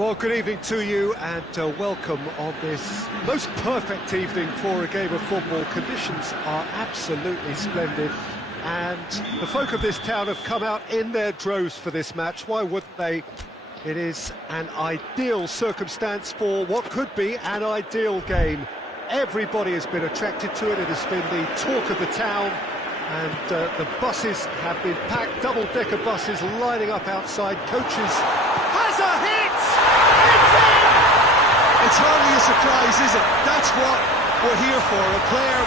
Well, good evening to you and welcome on this most perfect evening for a game of football. Conditions are absolutely splendid and the folk of this town have come out in their droves for this match. Why wouldn't they? It is an ideal circumstance for what could be an ideal game. Everybody has been attracted to it. It has been the talk of the town, and the buses have been packed, double-decker buses lining up outside. Coaches has a hit! It's in! It's hardly a surprise, is it? That's what we're here for, a player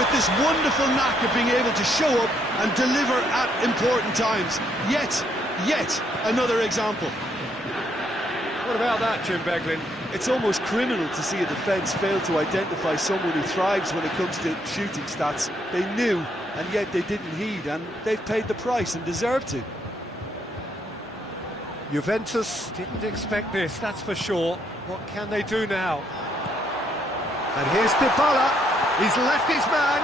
with this wonderful knack of being able to show up and deliver at important times. Yet another example. What about that, Jim Beglin? It's almost criminal to see a defence fail to identify someone who thrives when it comes to shooting stats. They knew, and yet they didn't heed, and they've paid the price and deserve to. Juventus didn't expect this, that's for sure. What can they do now? And here's Dybala. He's left his man.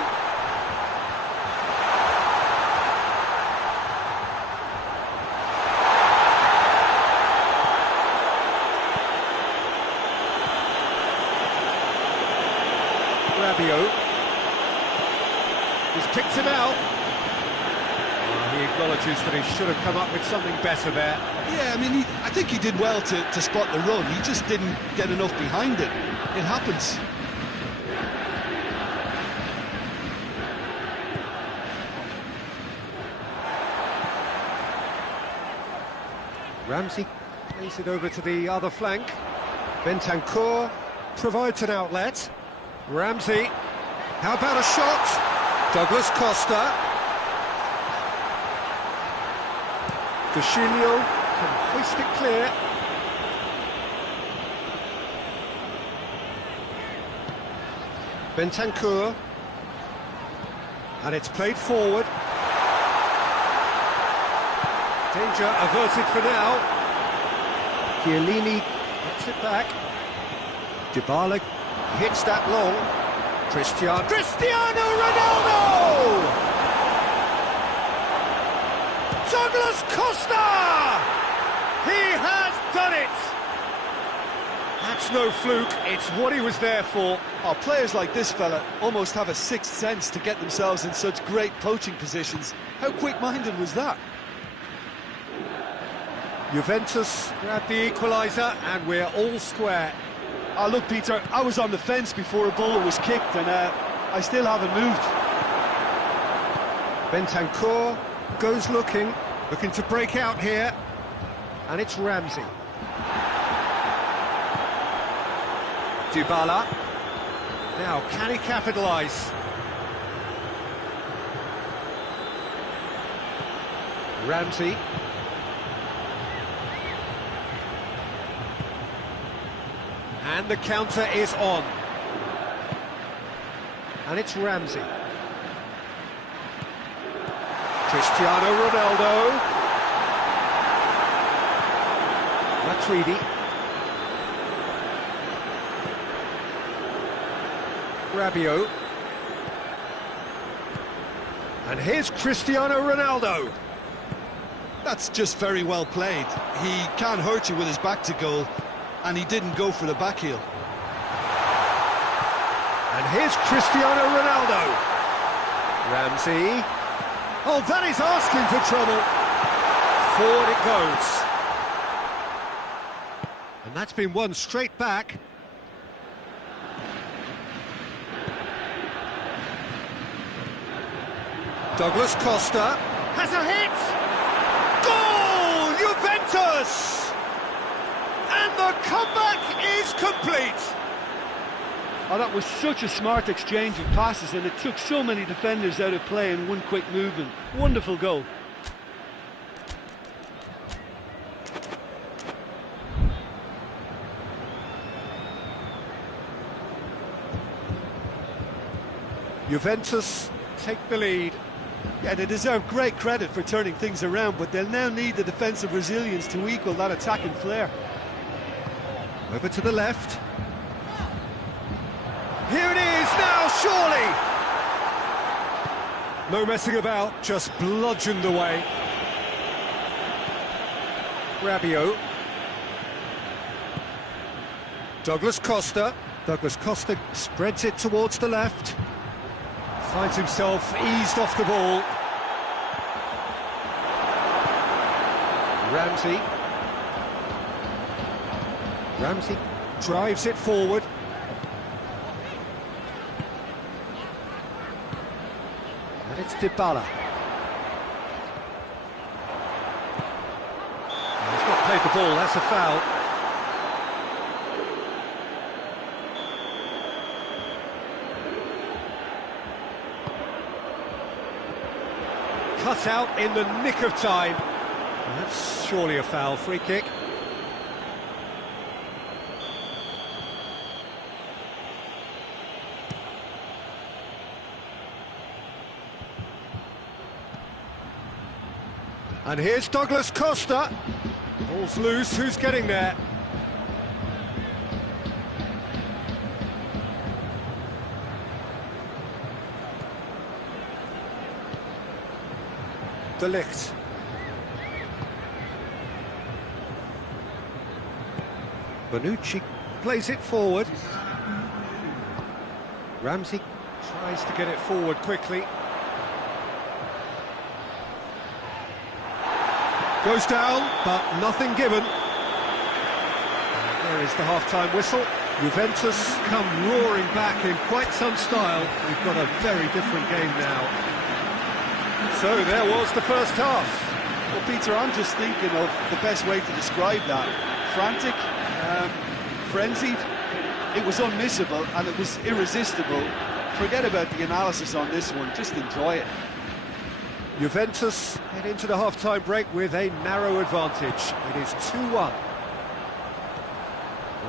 He's picked him out. He acknowledges that he should have come up with something better there. Yeah, I mean, I think he did well to spot the run. He just didn't get enough behind it. It happens. Ramsey plays it over to the other flank. Bentancur provides an outlet. Ramsey, how about a shot? Douglas Costa. Gachinho can hoist it clear. Bentancur. And it's played forward. Danger averted for now. Chiellini gets it back. Dybala hits that long. Cristiano Ronaldo! Douglas Costa! He has done it! That's no fluke, it's what he was there for. Oh, players like this fella almost have a sixth sense to get themselves in such great poaching positions. How quick-minded was that? Juventus grab the equaliser and we're all square. Oh, look, Peter, I was on the fence before a ball was kicked and I still haven't moved. Bentancur goes looking to break out here, and it's Ramsey. Dybala. Now, can he capitalise? Ramsey. And the counter is on. And it's Ramsey. Cristiano Ronaldo. Matuidi. Rabiot. And here's Cristiano Ronaldo. That's just very well played. He can't hurt you with his back to goal, and he didn't go for the back heel. And here's Cristiano Ronaldo. Ramsey. Oh, that is asking for trouble. Forward it goes. And that's been won straight back. Douglas Costa has a hit. Goal! Juventus! And the comeback is complete. Oh, that was such a smart exchange of passes, and it took so many defenders out of play in one quick movement. Wonderful goal. Juventus take the lead. Yeah, they deserve great credit for turning things around, but they'll now need the defensive resilience to equal that attacking flair. Over to the left. Here it is now, surely! No messing about, just bludgeoned away. Rabiot. Douglas Costa. Douglas Costa spreads it towards the left. Finds himself eased off the ball. Ramsey drives it forward. And it's Dybala. He's not played the ball, that's a foul. Cut out in the nick of time. That's surely a foul, free kick. And here's Douglas Costa. Ball's loose, who's getting there? De Ligt. Bonucci plays it forward. Ramsey tries to get it forward quickly. Goes down, but nothing given. There is the half-time whistle. Juventus come roaring back in quite some style. We've got a very different game now. So there was the first half. Well, Peter, I'm just thinking of the best way to describe that. Frantic, frenzied. It was unmissable and it was irresistible. Forget about the analysis on this one, just enjoy it. Juventus head into the half-time break with a narrow advantage. It is 2-1. Well,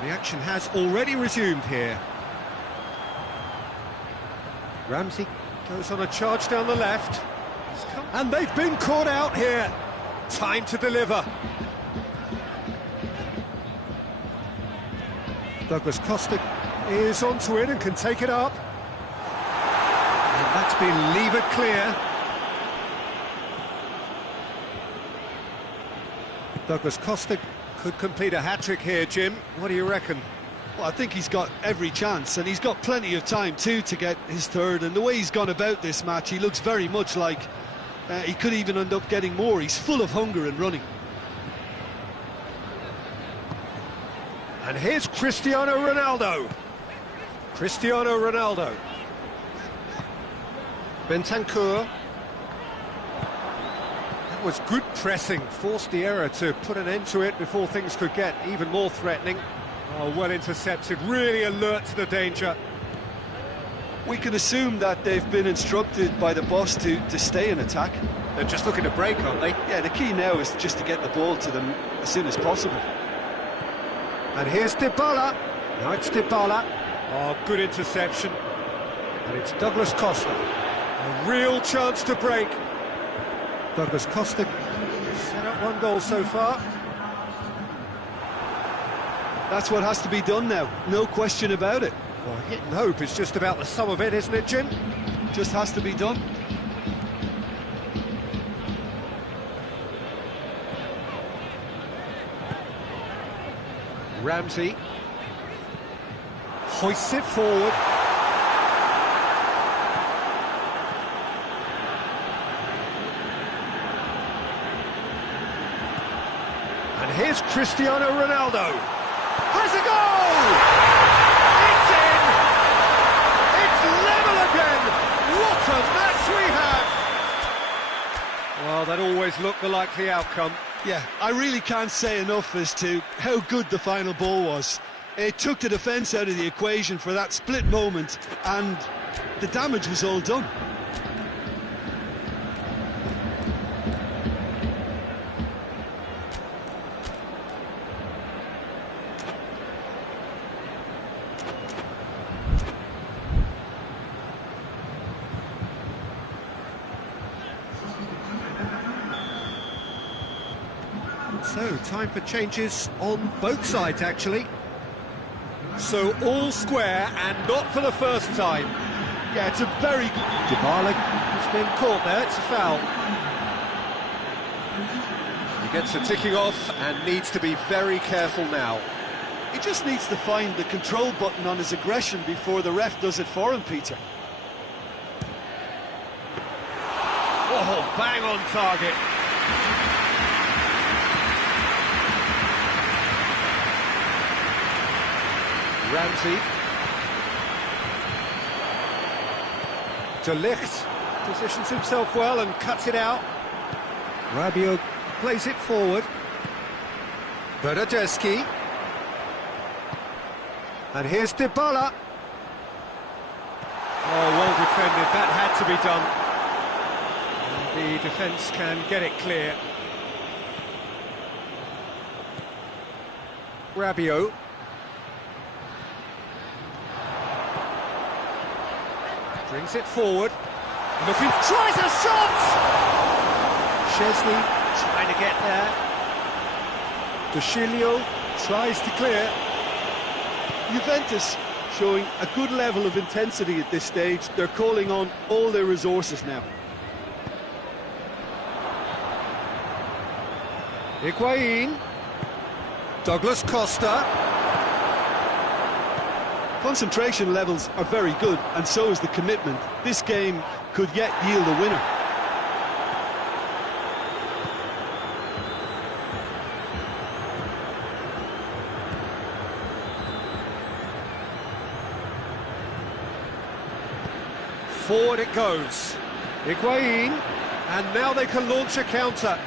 the action has already resumed here. Ramsey goes on a charge down the left. And they've been caught out here. Time to deliver. Douglas Costa is onto it and can take it up. And that's been levered clear. Douglas Costa could complete a hat-trick here, Jim. What do you reckon? Well, I think he's got every chance, and he's got plenty of time too to get his third. And the way he's gone about this match, he looks very much like he could even end up getting more. He's full of hunger and running. And here's Cristiano Ronaldo. Cristiano Ronaldo. Bentancur. That was good pressing, forced the error to put an end to it before things could get even more threatening. Oh, well intercepted, really alert to the danger. We can assume that they've been instructed by the boss to stay in attack. They're just looking to break, aren't they? Yeah, the key now is just to get the ball to them as soon as possible. And here's Dybala. Now it's Dybala. Oh, good interception. And it's Douglas Costa. A real chance to break. Douglas Costa set up one goal so far. That's what has to be done now, no question about it. Well, hit and hope is just about the sum of it, isn't it, Jim? Just has to be done. Ramsey hoists it forward. And here's Cristiano Ronaldo. Has a goal! It's in! It's level again! What a match we have! Well, that always looked the likely outcome. Yeah, I really can't say enough as to how good the final ball was. It took the defence out of the equation for that split moment, and the damage was all done. So, time for changes on both sides, actually. So, all square, and not for the first time. Yeah, it's a very good... Dybala has been caught there, it's a foul. He gets the ticking off and needs to be very careful now. He just needs to find the control button on his aggression before the ref does it for him, Peter. Oh, bang on target. Ramsey. De Ligt positions himself well and cuts it out. Rabiot plays it forward. Bernardeschi. And here's Dybala. Oh, well defended. That had to be done. And the defence can get it clear. Rabiot. Brings it forward. Looking, tries a shot! Szczesny trying to get there. Dushilio tries to clear. Juventus showing a good level of intensity at this stage. They're calling on all their resources now. Higuain. Douglas Costa. Concentration levels are very good, and so is the commitment. This game could yet yield a winner. Forward it goes. Higuain. And now they can launch a counter.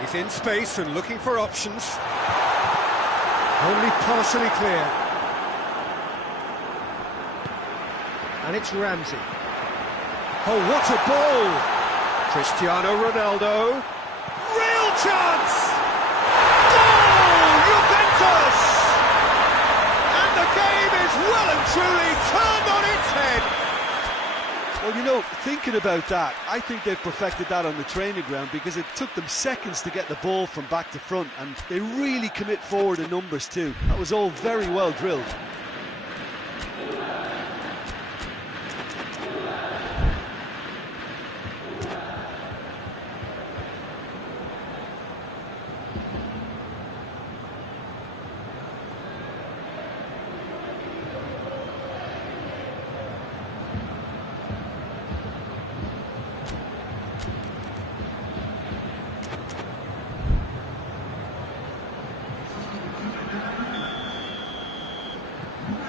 He's in space and looking for options. Only partially clear. And it's Ramsey. Oh, what a ball! Cristiano Ronaldo. Real chance! Goal! Juventus! And the game is well and truly turned on its head. Well, you know, thinking about that, I think they've perfected that on the training ground, because it took them seconds to get the ball from back to front, and they really commit forward in numbers too. That was all very well drilled.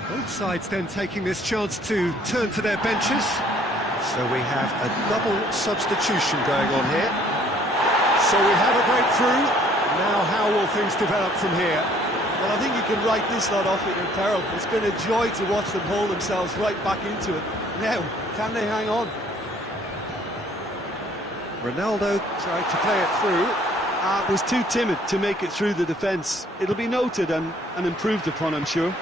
Both sides then taking this chance to turn to their benches. So we have a double substitution going on here. So we have a breakthrough. Now how will things develop from here? Well, I think you can write this lot off at your peril. It's been a joy to watch them hold themselves right back into it. Now, can they hang on? Ronaldo tried to play it through. Was too timid to make it through the defence. It'll be noted and improved upon, I'm sure.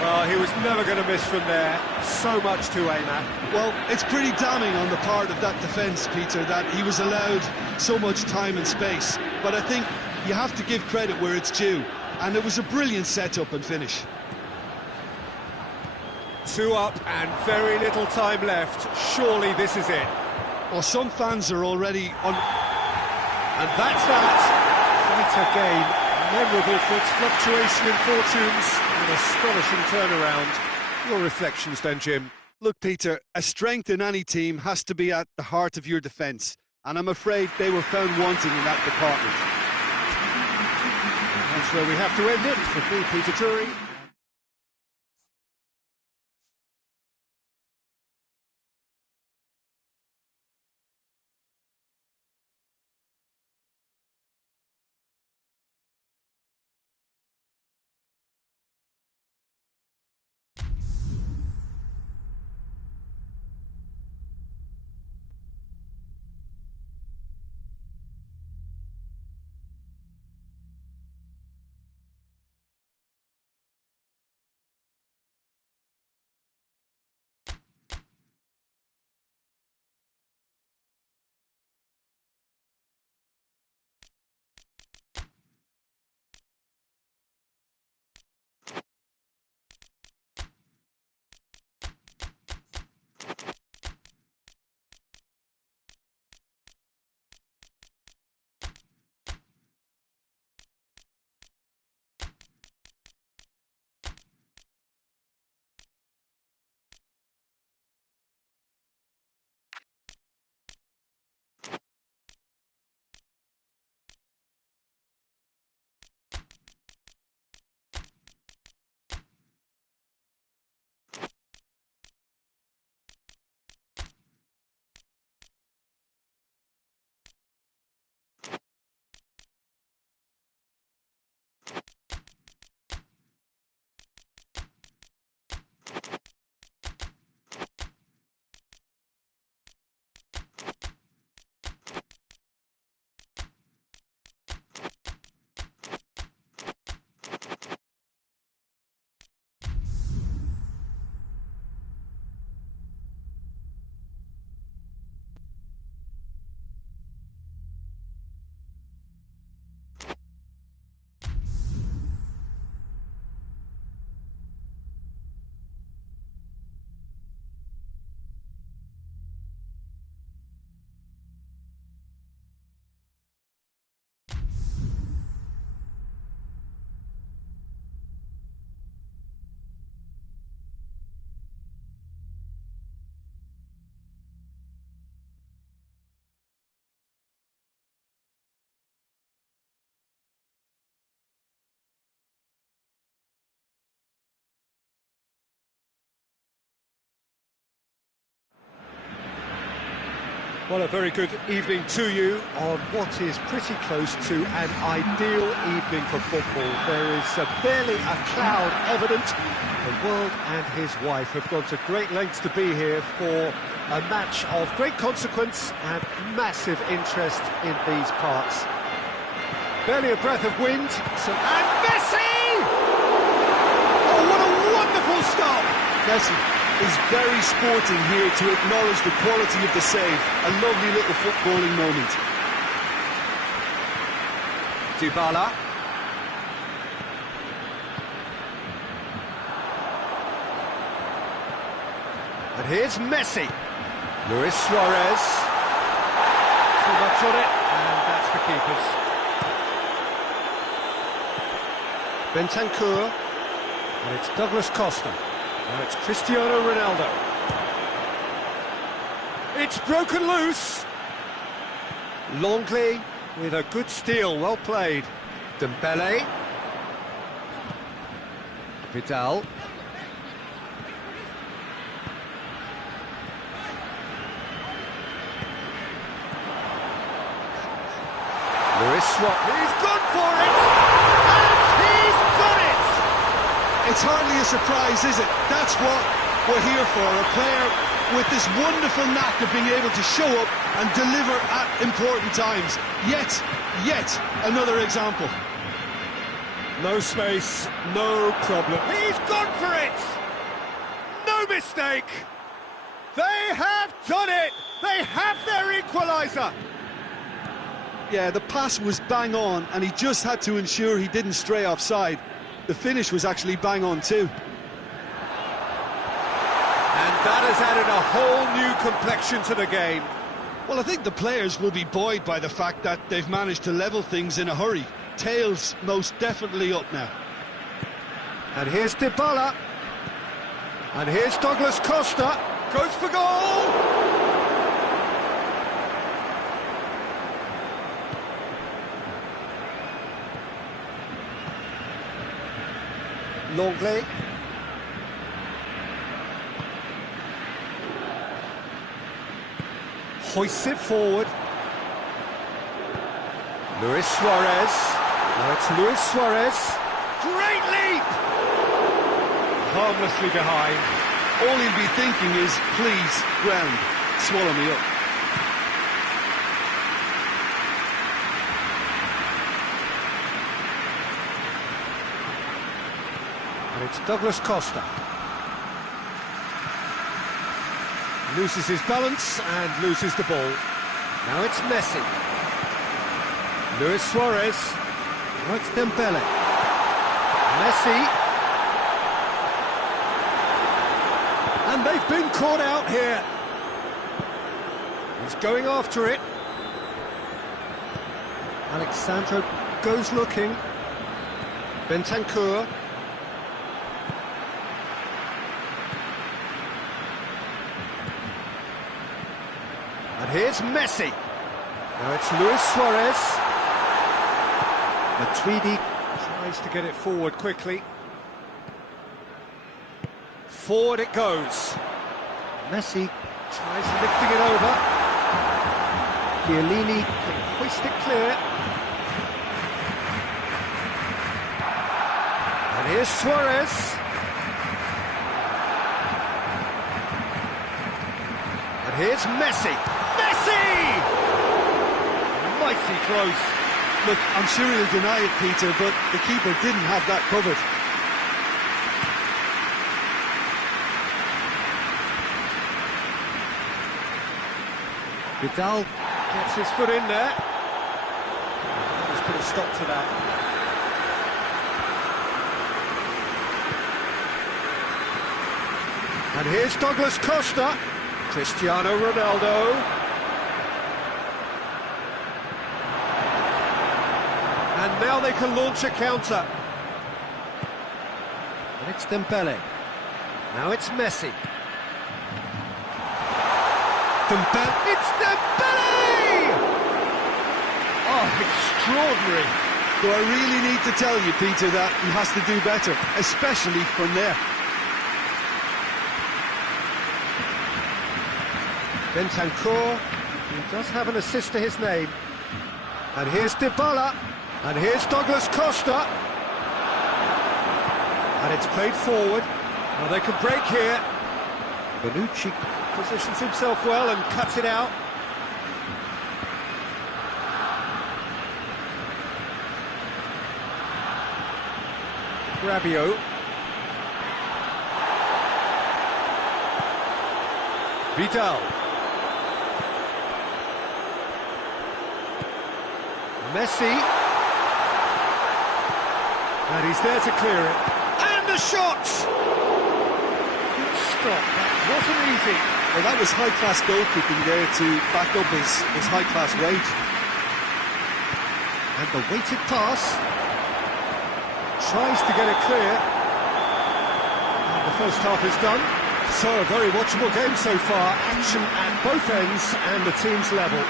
Well, he was never going to miss from there. So much to aim at. Well, it's pretty damning on the part of that defence, Peter, that he was allowed so much time and space. But I think you have to give credit where it's due. And it was a brilliant setup and finish. 2 up and very little time left. Surely this is it. Well, some fans are already on... And that's that. Quite a game. Memorable for its fluctuation in fortunes. An astonishing turnaround. Your reflections then, Jim? Look, Peter, a strength in any team has to be at the heart of your defence. And I'm afraid they were found wanting in that department. That's where we have to end it for full Peter Drury. Well, a very good evening to you on what is pretty close to an ideal evening for football. There is barely a cloud evident. The world and his wife have gone to great lengths to be here for a match of great consequence and massive interest in these parts. Barely a breath of wind, and Messi! Oh, what a wonderful stop! Messi is very sporting here to acknowledge the quality of the save. A lovely little footballing moment. Dybala. And here's Messi. Luis Suarez. Too much on it, and that's the keeper's. Bentancur. And it's Douglas Costa. Now it's Cristiano Ronaldo. It's broken loose. Longley with a good steal, well played. Dembele. Vidal. Luis Suarez. He's gone for it! And he's done it! It's hardly a surprise, is it? That's what we're here for. A player with this wonderful knack of being able to show up and deliver at important times. Yet another example. No space, no problem. He's gone for it! No mistake! They have done it! They have their equaliser! Yeah, the pass was bang on, and he just had to ensure he didn't stray offside. The finish was actually bang on too. And that has added a whole new complexion to the game. Well, I think the players will be buoyed by the fact that they've managed to level things in a hurry. Tails most definitely up now. And here's Dybala. And here's Douglas Costa. Goes for goal! Longley. Hoists it forward. Luis Suarez. Now it's Luis Suarez. Great leap! Harmlessly behind. All he'll be thinking is, please, ground, swallow me up. And it's Douglas Costa. Loses his balance and loses the ball. Now it's Messi. Luis Suarez. Now it's Dembele. Messi. And they've been caught out here. He's going after it. Alexandro goes looking. Bentancur. And here's Messi. Now it's Luis Suarez. Matuidi tries to get it forward quickly. Forward it goes. Messi tries lifting it over. Chiellini can hoist it clear. And here's Suarez. And here's Messi. Messi! Mighty close. Look, I'm sure he'll deny it, Peter, but the keeper didn't have that covered. Vidal gets his foot in there. Just put a stop to that. And here's Douglas Costa. Cristiano Ronaldo. And now they can launch a counter. And it's Dembele. Now it's Messi. Dembele. It's Dembele! Oh, extraordinary. Do I really need to tell you, Peter, that he has to do better, especially from there? Bentancur. He does have an assist to his name. And here's Dybala. And here's Douglas Costa. And it's played forward. Well, they can break here. Bonucci positions himself well and cuts it out. Rabiot. Vidal. Messi. And he's there to clear it. And the shot! Good stop, that wasn't easy. Well, that was high-class goalkeeping there to back up his high-class wage. And the weighted pass. Tries to get it clear. And the first half is done. So, a very watchable game so far. Action at both ends and the team's level.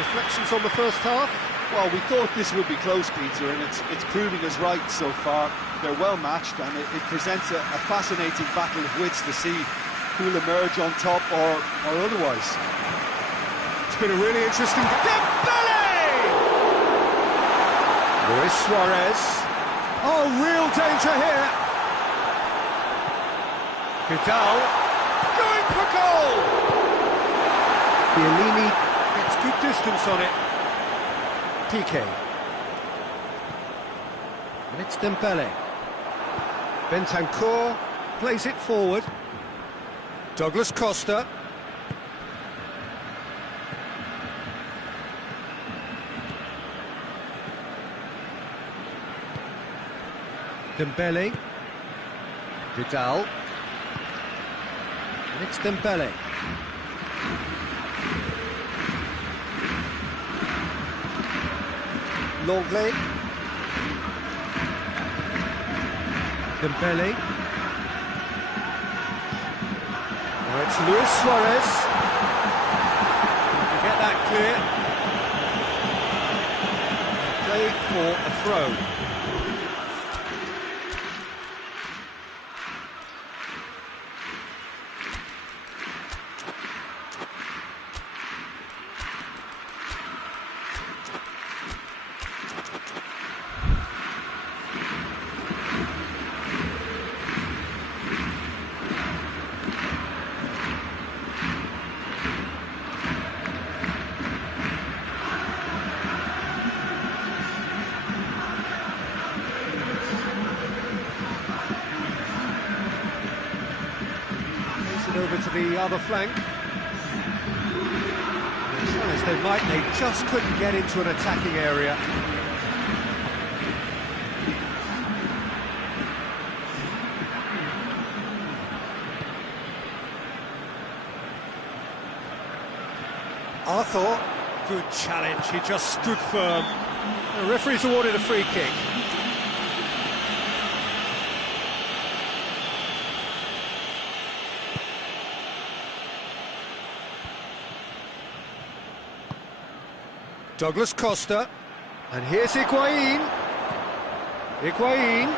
Reflections on the first half? Well, we thought this would be close, Peter, and it's proving us right so far. They're well matched, and it presents a fascinating battle of wits to see who'll emerge on top or otherwise. It's been a really interesting... Dembele! Luis Suarez. Oh, real danger here. Vidal. Going for goal! Chiellini gets good distance on it. PK. And it's Dembele. Bentancur plays it forward. Douglas Costa. Dembele. Vidal. And it's Dembele. Longley. Dembele. Now it's Luis Suarez. Get that clear. Play for a throw. Over to the other flank. As well as they might, they just couldn't get into an attacking area. Arthur, good challenge, he just stood firm. The referee's awarded a free kick. Douglas Costa, and here's Higuain. Higuain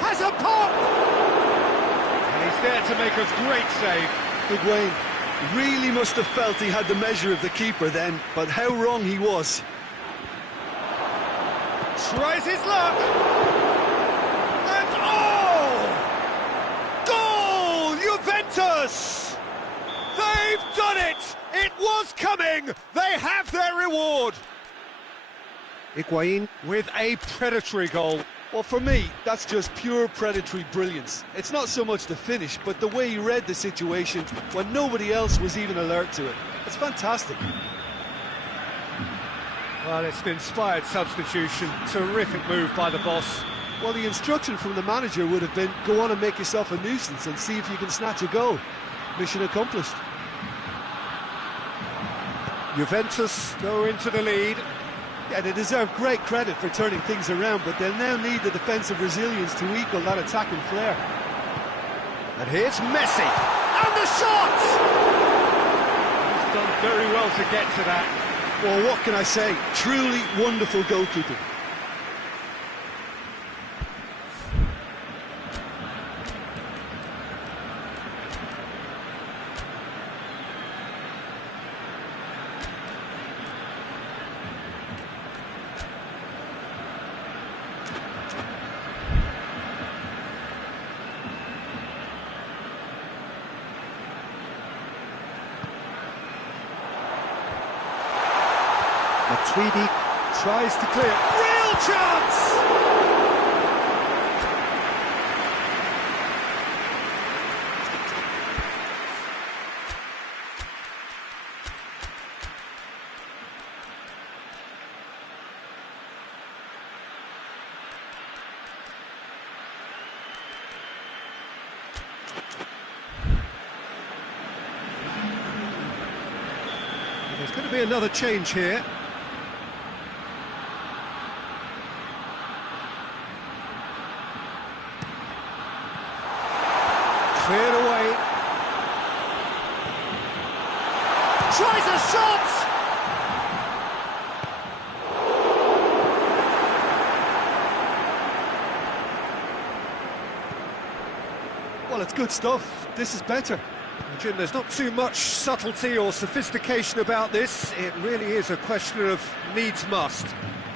has a pop! And he's there to make a great save. Higuain really must have felt he had the measure of the keeper then, but how wrong he was. Tries his luck! And oh! Goal! Juventus! They've done it! It was coming! They have their reward! Higuain with a predatory goal. Well, for me, that's just pure predatory brilliance. It's not so much the finish, but the way he read the situation when nobody else was even alert to it. It's fantastic. Well, it's an inspired substitution. Terrific move by the boss. Well, the instruction from the manager would have been, go on and make yourself a nuisance and see if you can snatch a goal. Mission accomplished. Juventus go into the lead. Yeah, they deserve great credit for turning things around, but they'll now need the defensive resilience to equal that attacking flair. And here's Messi, and the shot! He's done very well to get to that. Well, what can I say? Truly wonderful goalkeeping. Matuidi tries to clear. Real chance! There's going to be another change here. Cleared away. Tries a shot! Well, it's good stuff. This is better. Jim, there's not too much subtlety or sophistication about this. It really is a question of needs must.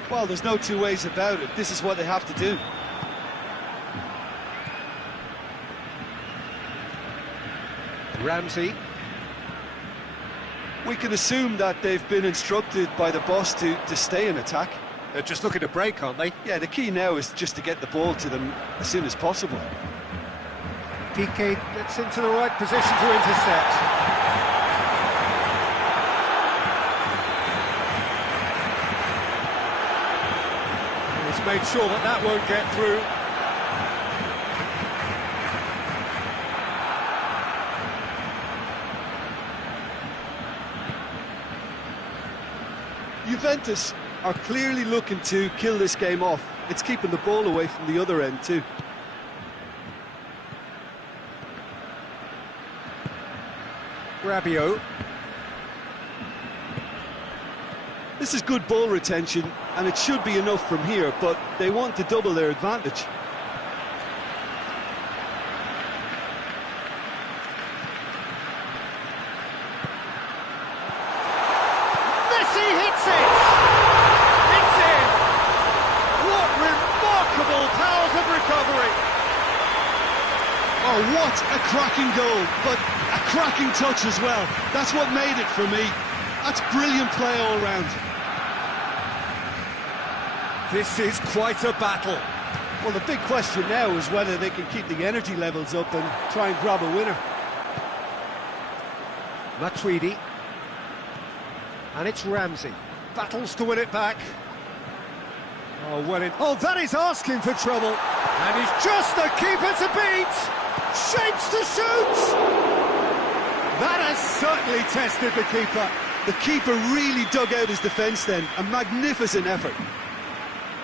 Well, there's no two ways about it. This is what they have to do. Ramsey. We can assume that they've been instructed by the boss to stay in attack. They're just looking to break, aren't they? Yeah, the key now is just to get the ball to them as soon as possible. PK gets into the right position to intercept. He's made sure that that won't get through. Juventus are clearly looking to kill this game off. It's keeping the ball away from the other end too. Rabiot. This is good ball retention, and it should be enough from here, but they want to double their advantage. Messi hits it! It's in! What remarkable powers of recovery! Oh, what a cracking goal, but a cracking touch as well. That's what made it for me. That's brilliant play all round. This is quite a battle. Well, the big question now is whether they can keep the energy levels up and try and grab a winner. Matuidi. And it's Ramsey. Battles to win it back. Oh, that is asking for trouble. And he's just the keeper to beat. Shapes to shoot. That has certainly tested the keeper. The keeper really dug out his defence then. A magnificent effort.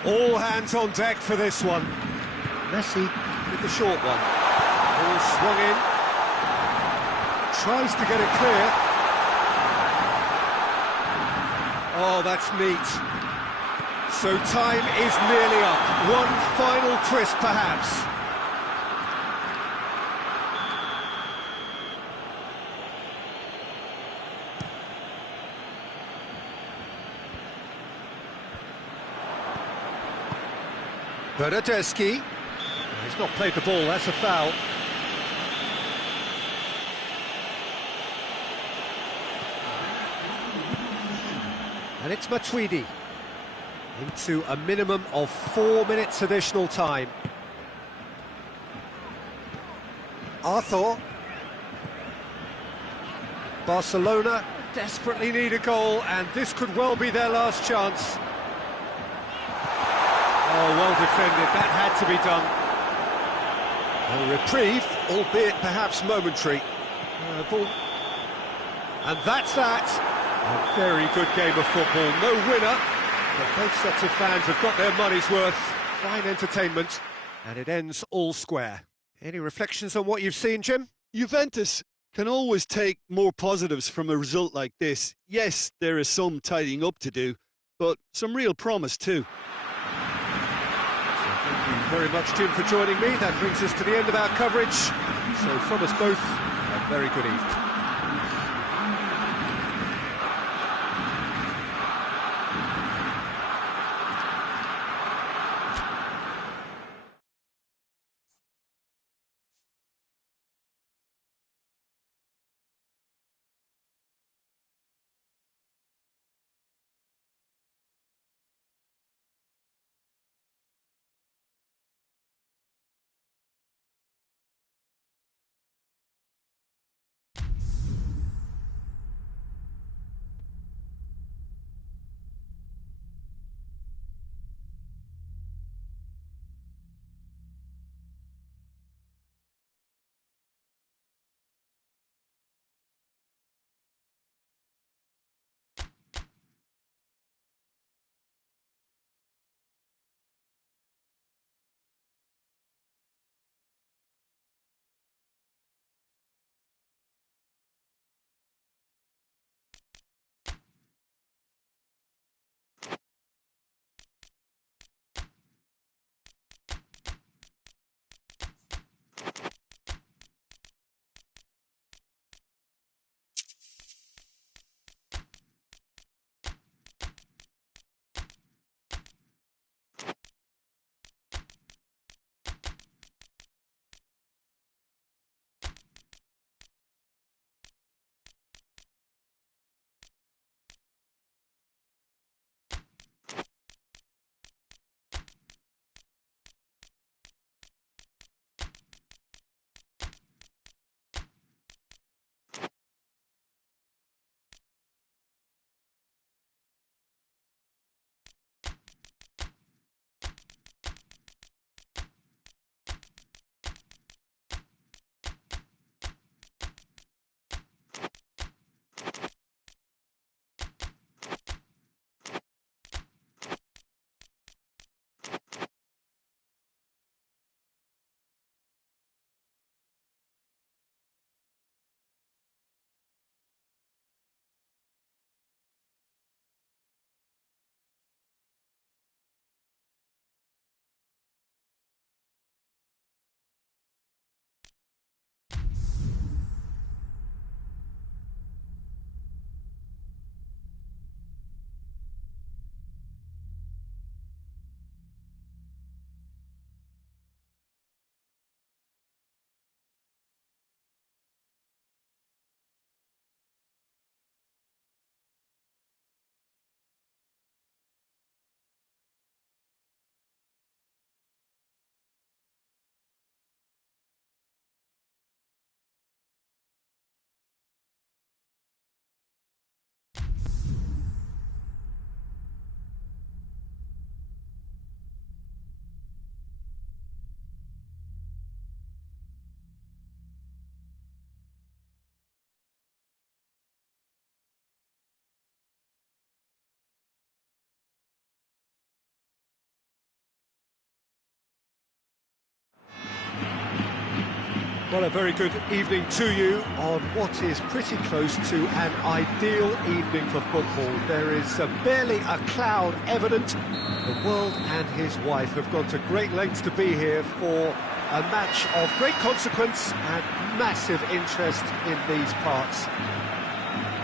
All hands on deck for this one. Messi with the short one. Ball swung in. Tries to get it clear. Oh, that's neat. So time is nearly up. One final twist, perhaps. Bernardeschi. He's not played the ball, that's a foul. And it's Matuidi. Into a minimum of 4 minutes additional time. Arthur. Barcelona desperately need a goal, and this could well be their last chance. Oh, well defended, that had to be done. A reprieve, albeit perhaps momentary. Ball. And that's that. A very good game of football, no winner, but both sets of fans have got their money's worth. Fine entertainment, and it ends all square. Any reflections on what you've seen, Jim? Juventus can always take more positives from a result like this. Yes, there is some tidying up to do, but some real promise too. Thank you very much, Jim, for joining me. That brings us to the end of our coverage. So from us both, a very good evening. Well, a very good evening to you on what is pretty close to an ideal evening for football. There is barely a cloud evident. The world and his wife have gone to great lengths to be here for a match of great consequence and massive interest in these parts.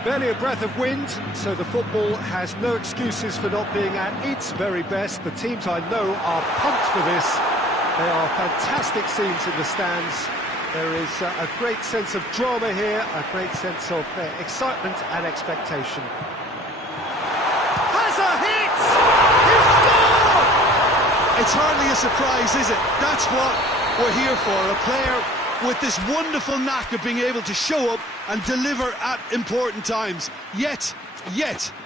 Barely a breath of wind, so the football has no excuses for not being at its very best. The teams I know are pumped for this. They are fantastic scenes in the stands. There is a great sense of drama here, a great sense of excitement and expectation. Has a hit! He scored! It's hardly a surprise, is it? That's what we're here for. A player with this wonderful knack of being able to show up and deliver at important times. Yet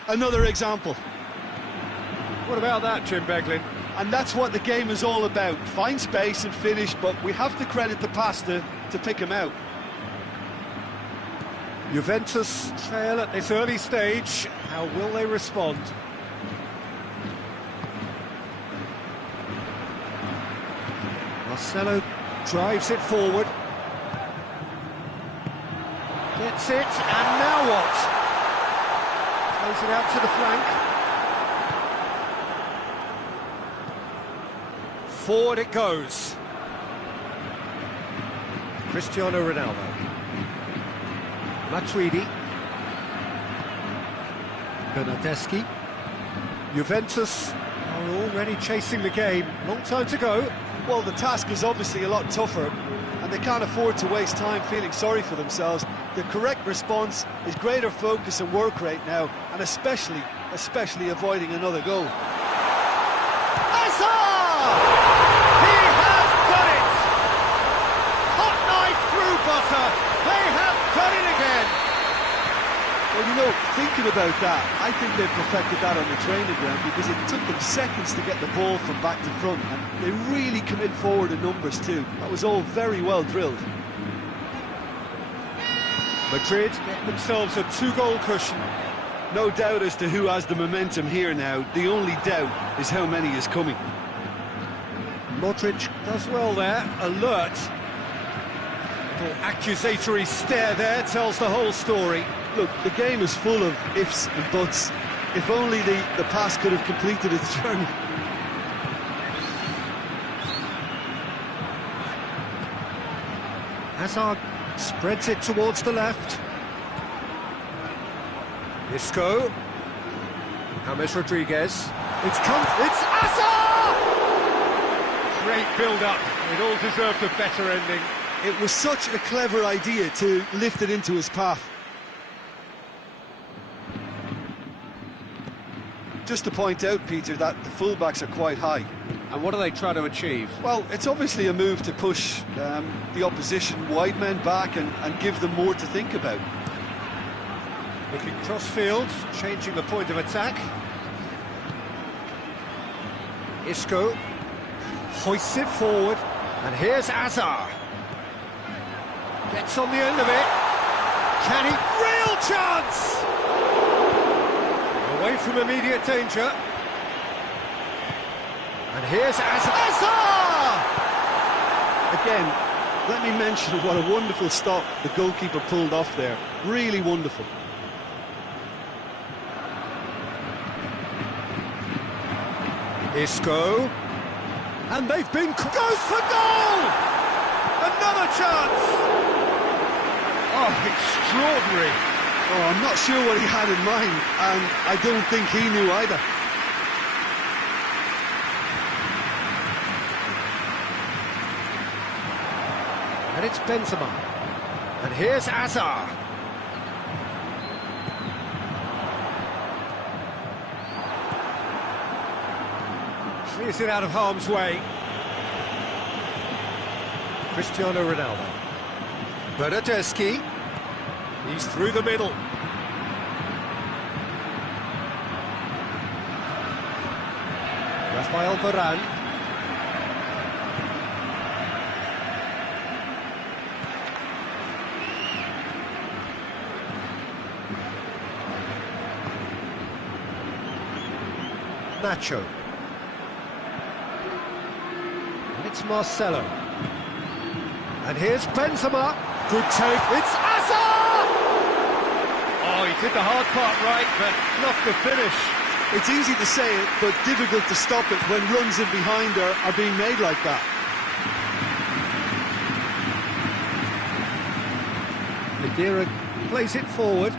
another example. What about that, Jim Beglin? And that's what the game is all about. Find space and finish, but we have to credit the Pasta to pick him out. Juventus trail at this early stage. How will they respond? Marcelo drives it forward. Gets it, and now what? Plays it out to the flank. Forward it goes. Cristiano Ronaldo. Matuidi. Bernardeschi. Juventus are already chasing the game. Long time to go. Well, the task is obviously a lot tougher, and they can't afford to waste time feeling sorry for themselves. The correct response is greater focus and work rate now, and especially avoiding another goal. Hazard! He has done it! Hot knife through butter. They have done it again. Well, you know, thinking about that, I think they've perfected that on the training ground, because it took them seconds to get the ball from back to front, and they really commit forward in numbers too. That was all very well drilled. Madrid get themselves a two-goal cushion. No doubt as to who has the momentum here now. The only doubt is how many is coming. Modric does well there, alert. Little accusatory stare there tells the whole story. Look, the game is full of ifs and buts. If only the pass could have completed its journey. Hazard spreads it towards the left. Isco. James Rodriguez. It's Hazard! Great build-up. It all deserved a better ending. It was such a clever idea to lift it into his path. Just to point out, Peter, that the fullbacks are quite high. And what are they trying to achieve? Well, it's obviously a move to push the opposition wide men back and give them more to think about. Looking cross-field, changing the point of attack. Isco hoists it forward, and here's Hazard. Gets on the end of it. Can he? Real chance! Away from immediate danger. And here's Hazard! Again, let me mention what a wonderful stop the goalkeeper pulled off there. Really wonderful. Isco. And they've been... Goes for goal! Another chance! Oh, extraordinary. Oh, I'm not sure what he had in mind, and I don't think he knew either. And it's Benzema. And here's Hazard. Clears it out of harm's way. Cristiano Ronaldo. Bernardeschi. He's through the middle. Rafael Varane. Nacho. And it's Marcelo. And here's Benzema. Good take. It's Hazard! Oh, he did the hard part right, but not the finish. It's easy to say it, but difficult to stop it when runs in behind are being made like that. Khedira plays it forward.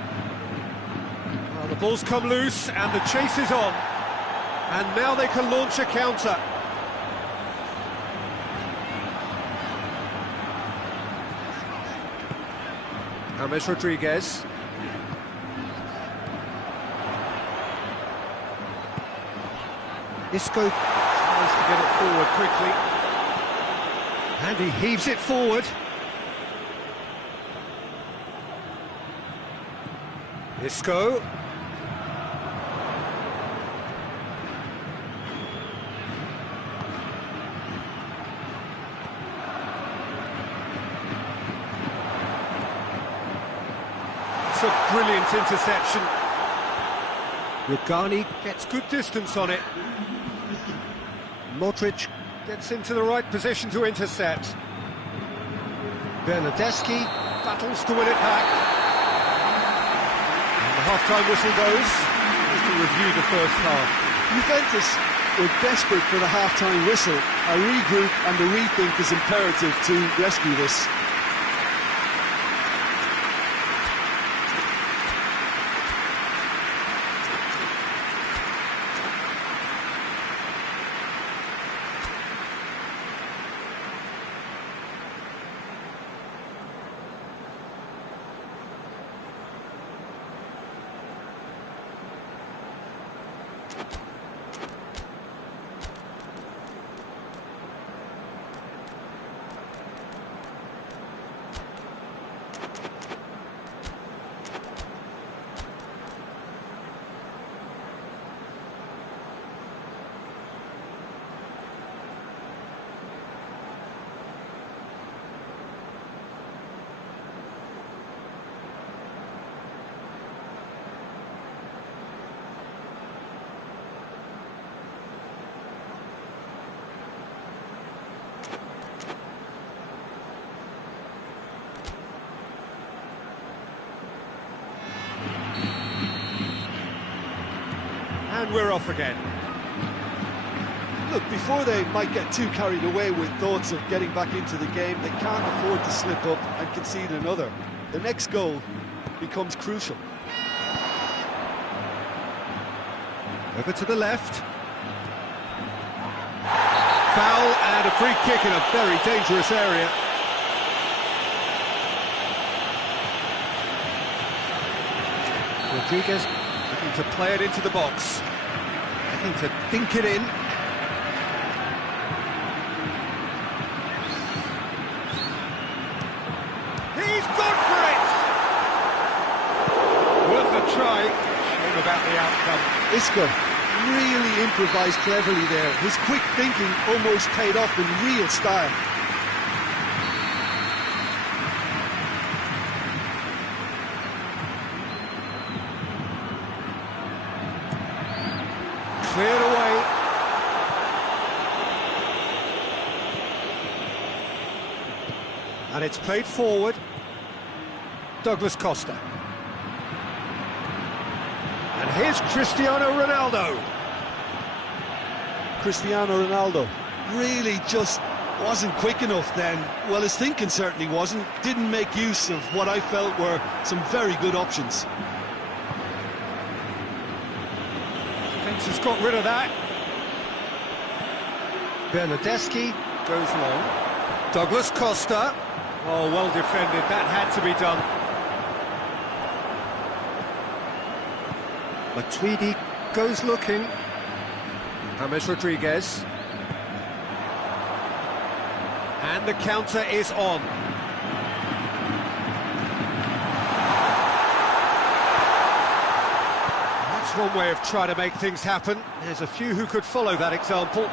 Well, the ball's come loose and the chase is on. And now they can launch a counter. James Rodriguez. Isco tries to get it forward quickly. And he heaves it forward. Isco. It's a brilliant interception. Rugani gets good distance on it. Modric gets into the right position to intercept. Bernardeschi battles to win it back. And the half-time whistle goes. To review the first half. Juventus were desperate for the half-time whistle. A regroup and a rethink is imperative to rescue this. And we're off again. Look, before they might get too carried away with thoughts of getting back into the game, they can't afford to slip up and concede another. The next goal becomes crucial. Over to the left. Foul and a free kick in a very dangerous area. Rodriguez looking to play it into the box. Looking to dink it in. He's gone for it! Worth a try. Shame about the outcome. Isco really improvised cleverly there. His quick thinking almost paid off in real style. Cleared away. And it's played forward. Douglas Costa. And here's Cristiano Ronaldo. Cristiano Ronaldo really just wasn't quick enough then. Well, his thinking certainly wasn't. Didn't make use of what I felt were some very good options. Defence has got rid of that. Bernardeschi goes long. Douglas Costa. Oh, well defended. That had to be done. Matuidi goes looking. James Rodriguez. And the counter is on. That's one way of trying to make things happen. There's a few who could follow that example.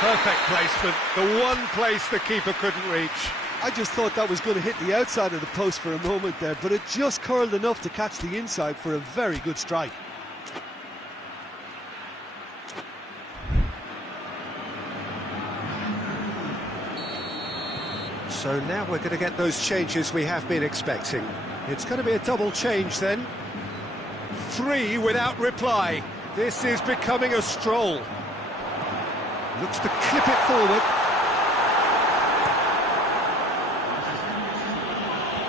Perfect placement, the one place the keeper couldn't reach. I just thought that was going to hit the outside of the post for a moment there, but it just curled enough to catch the inside for a very good strike. So now we're going to get those changes we have been expecting. It's going to be a double change then. 3 without reply. This is becoming a stroll. Looks to clip it forward.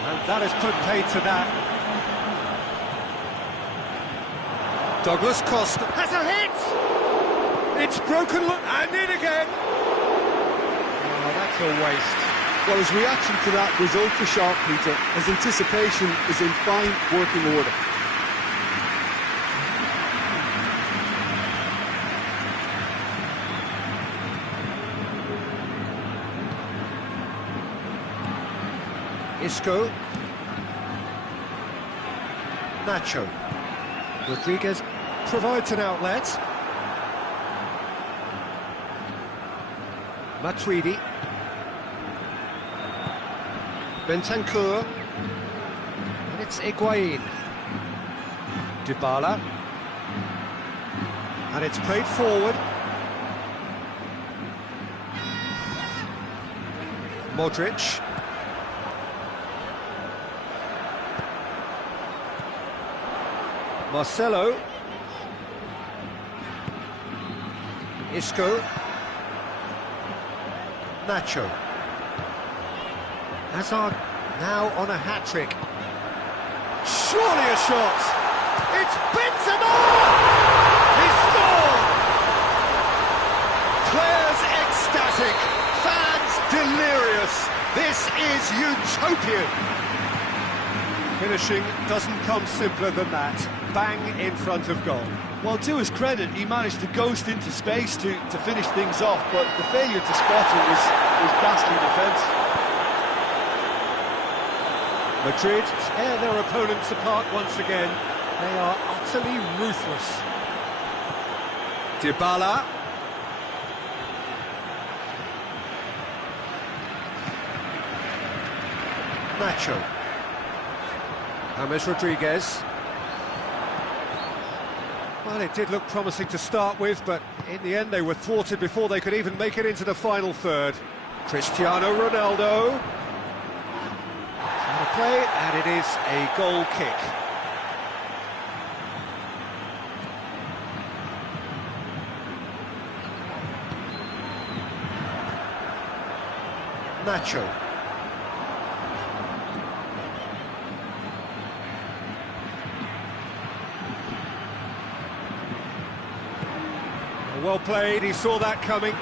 And that has put paid to that. Douglas Costa has a hit! It's broken, and in again! Oh, that's a waste. Well, his reaction to that was ultra sharp, Peter. His anticipation is in fine working order. Isco. Nacho. Rodriguez provides an outlet. Matuidi. Bentancur. And it's Higuain. Dybala. And it's played forward. Modric. Marcelo. Isco. Nacho. Hazard now on a hat-trick. Surely a shot! It's Benzema! He scored! Players ecstatic, fans delirious. This is utopian. Finishing doesn't come simpler than that. Bang in front of goal. Well, to his credit, he managed to ghost into space to finish things off, but the failure to spot it was ghastly defence. Madrid tear their opponents apart once again. They are utterly ruthless. Dybala. Nacho. James Rodriguez. Well, it did look promising to start with, but in the end they were thwarted before they could even make it into the final third. Cristiano Ronaldo. Trying to play, and it is a goal kick. Nacho. Well played, he saw that coming.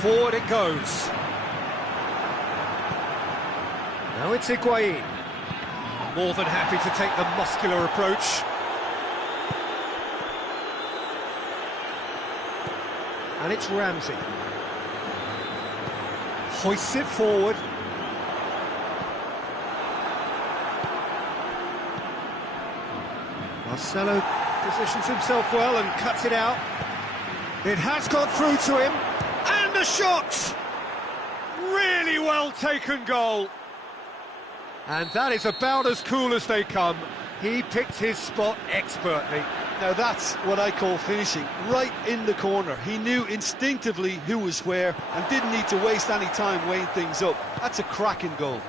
Forward it goes. Now it's Higuain. More than happy to take the muscular approach. And it's Ramsey. Hoists it forward. Marcelo positions himself well and cuts it out. It has got through to him, and a shot! Really well taken goal. And that is about as cool as they come. He picked his spot expertly. Now that's what I call finishing, right in the corner. He knew instinctively who was where and didn't need to waste any time weighing things up. That's a cracking goal.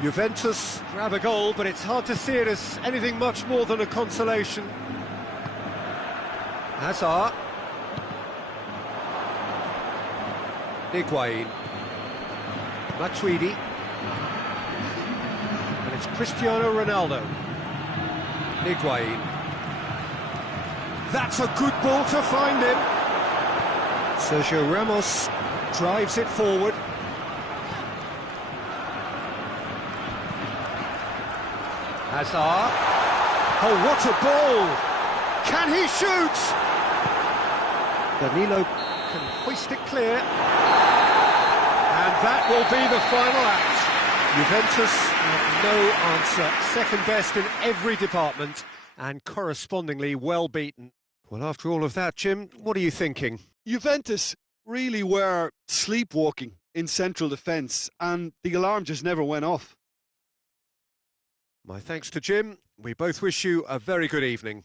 Juventus grab a goal, but it's hard to see it as anything much more than a consolation. Hazard. Higuain. Matuidi. And it's Cristiano Ronaldo. Higuain. That's a good ball to find him. Sergio Ramos drives it forward. Hazard. Oh, what a ball! Can he shoot? Danilo can hoist it clear. And that will be the final act. Juventus have no answer. Second best in every department and correspondingly well beaten. Well, after all of that, Jim, what are you thinking? Juventus really were sleepwalking in central defence, and the alarm just never went off. My thanks to Jim. We both wish you a very good evening.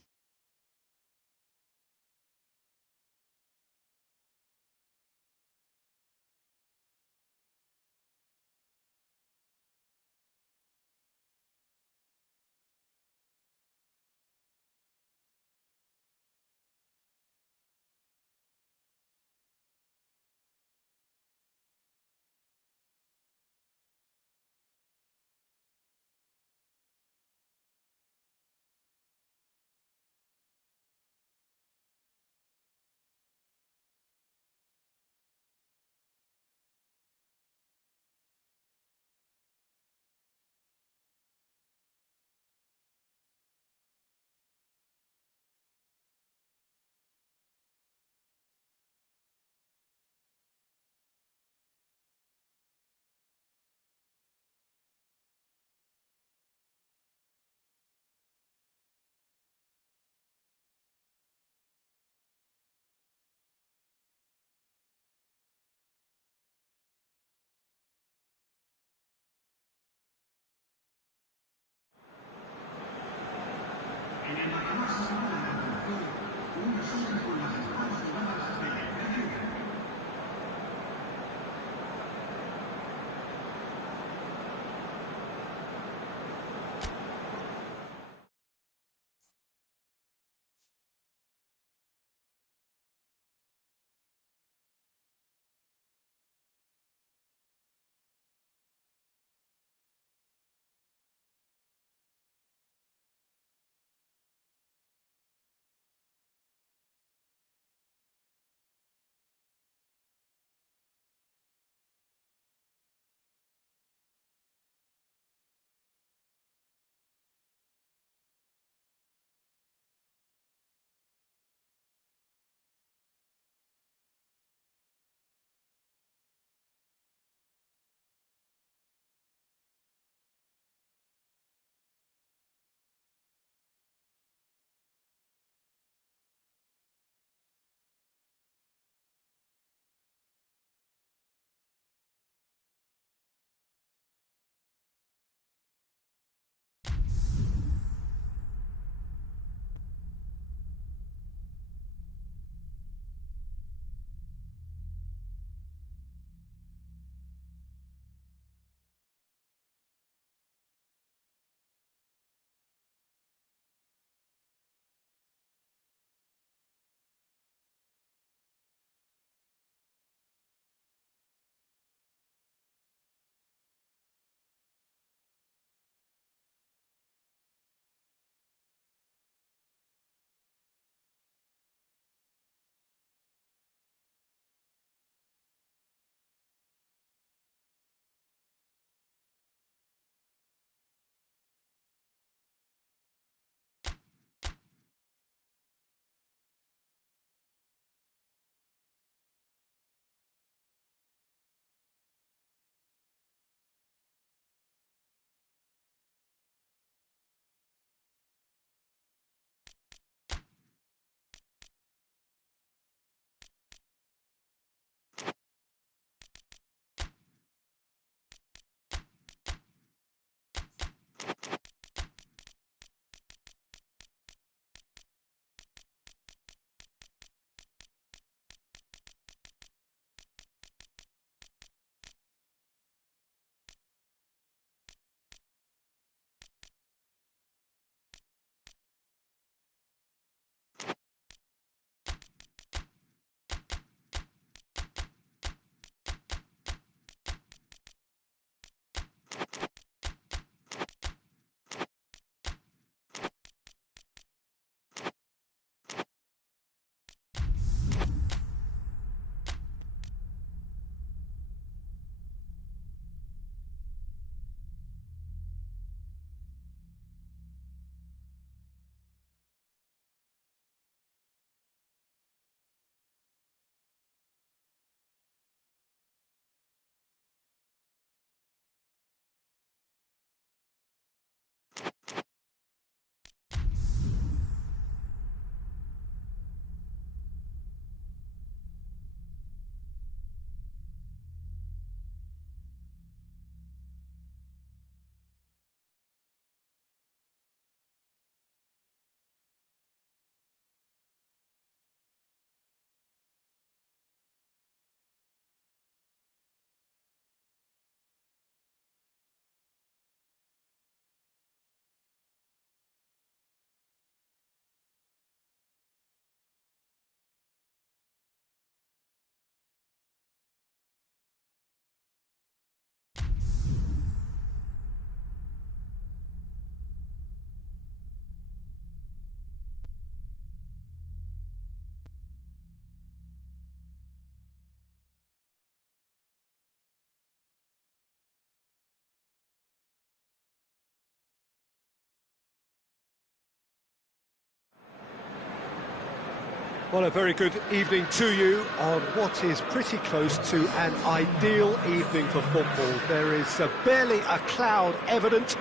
Well, a very good evening to you on what is pretty close to an ideal evening for football. There is barely a cloud evident.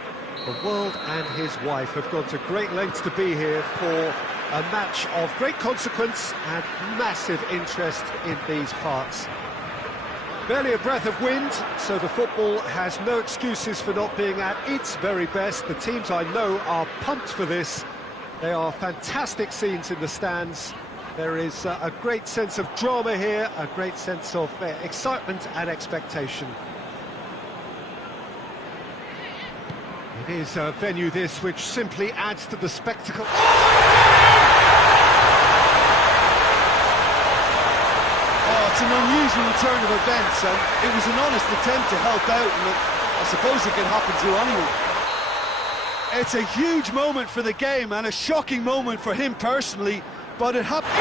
The world and his wife have gone to great lengths to be here for a match of great consequence and massive interest in these parts. Barely a breath of wind, so the football has no excuses for not being at its very best. The teams I know are pumped for this. They are fantastic scenes in the stands. There is a great sense of drama here, a great sense of excitement and expectation. It is a venue this which simply adds to the spectacle. Oh, it's an unusual turn of events, and it was an honest attempt to help out, and I suppose it can happen to anyone. It's a huge moment for the game and a shocking moment for him personally, but it happened.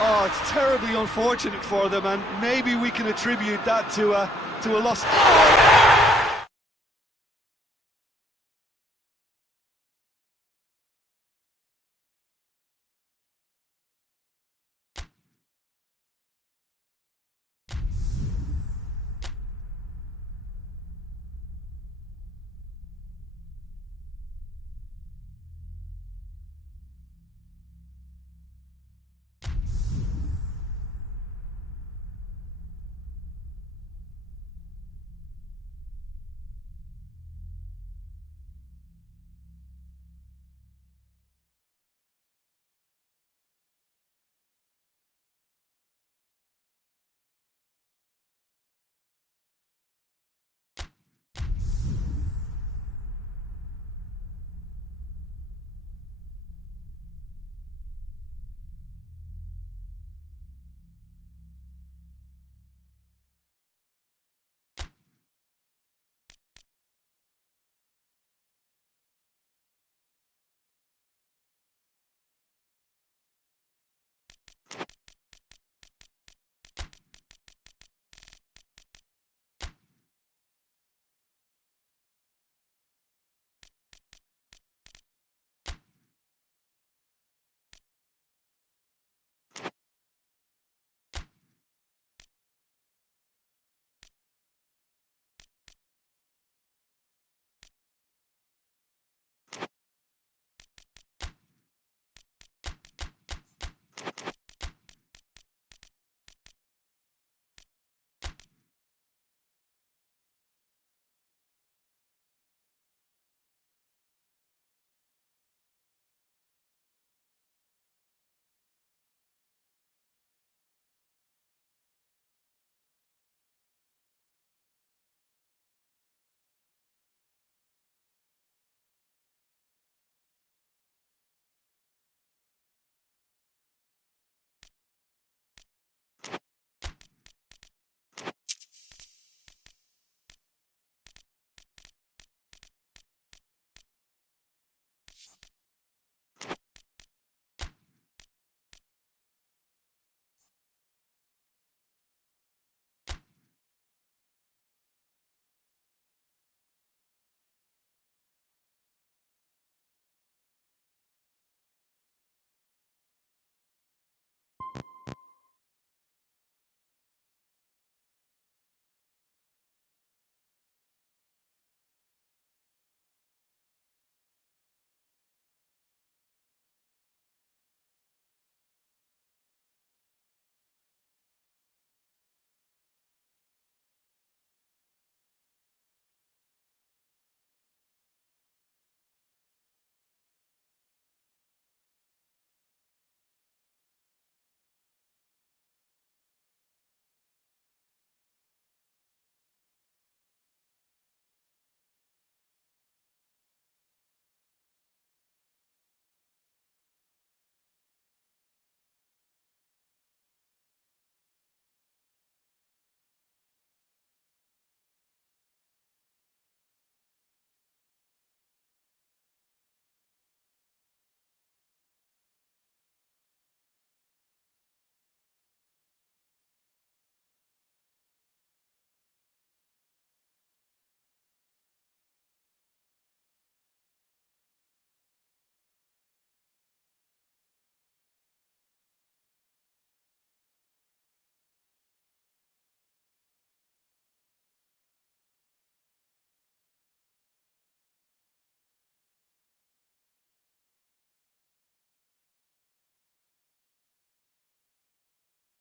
Oh, it's terribly unfortunate for them, and maybe we can attribute that to a loss. Oh!